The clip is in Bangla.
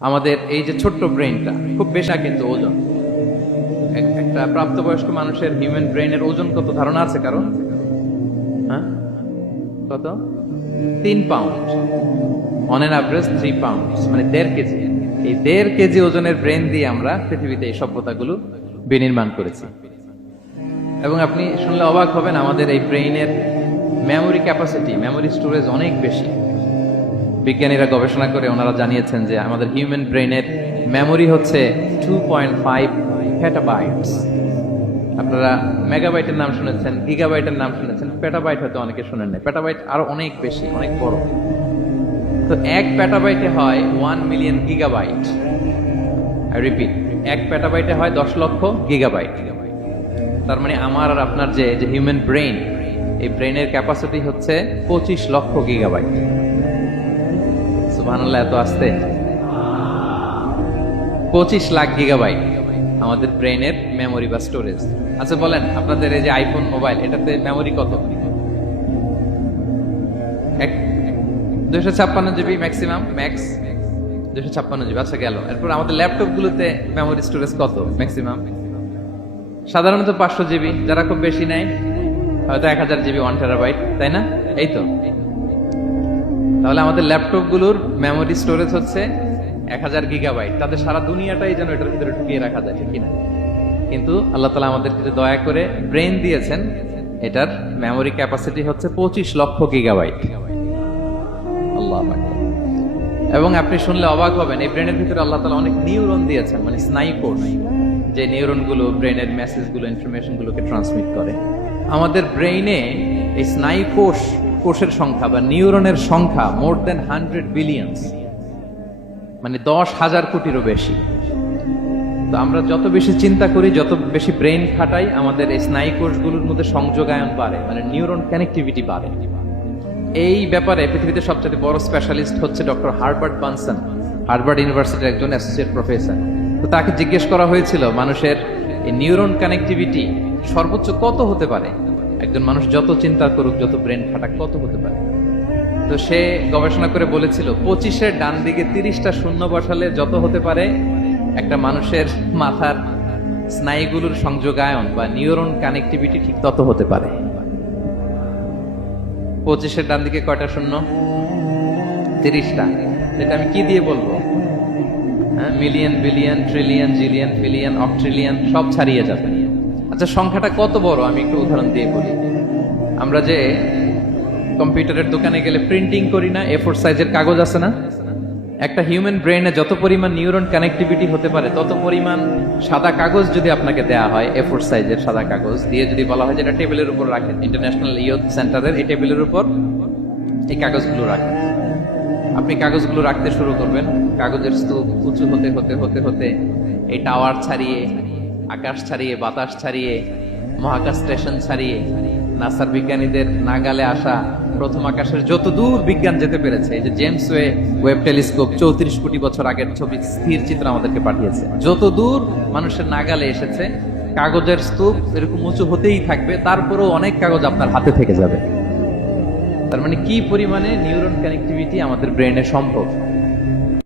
আমাদের এই যে ছোট্ট ব্রেনটা খুব বেশি না, কিন্তু ওজন একটা প্রাপ্তবয়স্ক মানুষের হিউম্যান ব্রেনের ওজন কত ধারণা আছে কারণ? হ্যাঁ, কত? 3 pound, on an average 3 pound, মানে 1.5 কেজি। এই 1.5 কেজি ওজনের ব্রেন দিয়ে আমরা পৃথিবীতে এই সভ্যতাগুলো বিনির্মাণ করেছি। এবং আপনি শুনলে অবাক হবেন, আমাদের এই ব্রেইনের মেমোরি ক্যাপাসিটি, মেমোরি স্টোরেজ অনেক বেশি। বিজ্ঞানীরা গবেষণা করে ওনারা জানিয়েছেন যে আমাদের হিউম্যান ব্রেইনের মেমোরি হচ্ছে 2.5 পেটাবাইটস। আপনারা মেগাবাইটের নাম শুনেছেন, গিগাবাইটের নাম শুনেছেন, পেটাবাইট হয়তো অনেকে শুনেন না। পেটাবাইট আরো অনেক বেশি, অনেক বড়। তো 1 পেটাবাইটে হয় 1 মিলিয়ন গিগাবাইট। আই রিপিট, 1 পেটাবাইটে হয় 10 লক্ষ গিগাবাইট। তার মানে আমার আর আপনার যে হিউম্যান ব্রেইন, এই ব্রেইনের ক্যাপাসিটি হচ্ছে 25 লক্ষ গিগাবাইট। সুবহানাল্লাহ, এত আসতে 25 লাখ গিগাবাইট আমাদের ব্রেইনের মেমোরি বা স্টোরেজ। আচ্ছা বলেন, আপনাদের এই যে আইফোন মোবাইল, এটাতে মেমোরি কত? 256 জিবি ম্যাক্সিমাম, ম্যাক্স 256 জিবি। আচ্ছা গেল। এরপর আমাদের ল্যাপটপ গুলোতে মেমোরি স্টোরেজ কত ম্যাক্সিমাম? সাধারণত 500 জিবি, যারা খুব বেশি নেয় হয়তো 1000 জিবি, 1 টেরাবাইট, তাই না? এই তো। তাহলে আমাদের ল্যাপটপ গুলোর মেমোরি স্টোরেজ হচ্ছে 1000 গিগাবাইট। তাদের সারা দুনিয়াটাই যেন এটার ভিতরে ঢুকিয়ে রাখা যায়, ঠিক কিনা? কিন্তু আল্লাহ তাআলা আমাদেরকে যে দয়া করে ব্রেন দিয়েছেন, এটার মেমোরি ক্যাপাসিটি হচ্ছে 25 লক্ষ গিগাবাইট। আল্লাহু আকবার। এবং আপনি শুনলে অবাক হবেন, এই ব্রেনের ভিতরে আল্লাহ তাআলা অনেক নিউরন দিয়েছেন, মানে স্নায়ু কোষ, যে নিউরন গুলো ব্রেনের মেসেজ গুলো, ইনফরমেশন গুলোকে ট্রান্সমিট করে। আমাদের ব্রেইনে এই স্নায়ু কোষের সংখ্যা বা নিউরনের সংখ্যা মোর দেন 100 বিলিয়নস, মানে 10,000 কোটিরও বেশি। তো আমরা যত বেশি চিন্তা করি, যত বেশি ব্রেইন খাটাই, আমাদের এই স্নায়ু কোষগুলোর মধ্যে সংযোগায়ন বাড়ে, মানে নিউরন কানেক্টিভিটি বাড়ে। এই ব্যাপারে পৃথিবীতে সবচেয়ে বড় স্পেশালিস্ট হচ্ছে ডক্টর হার্বার্ট বানসন, হার্ভার্ড ইউনিভার্সিটির একজন অ্যাসোসিয়েট প্রফেসর। তো তাকে জিজ্ঞেস করা হয়েছিল, মানুষের এই নিউরন কানেক্টিভিটি সর্বোচ্চ কত হতে পারে? একজন মানুষ যত চিন্তা করুক, যত ব্রেন খাটাক, কত হতে পারে? তো সে গবেষণা করে বলেছিল, 25-এর ডান দিকে 30টা শূন্য বসালে যত হতে পারে একটা মানুষের মাথার স্নায়ুগুলোর সংযোগায়ন বা নিউরন কানেক্টিভিটি ঠিক তত হতে পারে। 25-এর ডান দিকে কয়টা শূন্য? 30টা। এটা আমি কি দিয়ে বলবো? হ্যাঁ, million, billion, trillion, zillion, fillion, octillion সব ছাড়িয়ে যাবে। আচ্ছা, সংখ্যাটা কত বড় আমি একটু উদাহরণ দিয়ে বলি। আমরা যে কম্পিউটারের দোকানে গেলে প্রিন্টিং করি না, A4 সাইজের কাগজ আছে না? একটা হিউম্যান ব্রেইনে যত পরিমাণ নিউরন কানেক্টিভিটি হতে পারে, তত পরিমাণ সাদা কাগজ যদি আপনাকে দেয়া হয়, A4 সাইজের সাদা কাগজ দিয়ে যদি বলা হয় যে এটা টেবিলের উপর রাখেন, ইন্টারন্যাশনাল ইয়ুথ সেন্টারের এই টেবিলের উপর এই কাগজগুলো রাখেন, আপনি কাগজগুলো রাখতে শুরু করবেন। কাগজের স্তূপ উঁচু হতে হতে হতে হতে এই টাওয়ার ছাড়িয়ে, আকাশ ছাড়িয়ে, বাতাস ছাড়িয়ে, মহাকাশ স্টেশন ছাড়িয়ে, নাসার বিজ্ঞানীদের নাগালে আসা প্রথম আকাশের যত দূর বিজ্ঞান যেতে পেরেছে, এই যে জেমস ওয়েব টেলিস্কোপ 34 কোটি বছর আগের ছবি, স্থির চিত্র আমাদেরকে পাঠিয়েছে, যত দূর মানুষের নাগালে এসেছে, কাগজের স্তূপ এরকম উঁচু হতেই থাকবে, তারপরেও অনেক কাগজ আপনার হাতে থেকে যাবে। তার মানে কি পরিমাণে নিউরন কানেক্টিভিটি আমাদের ব্রেনে সম্ভব।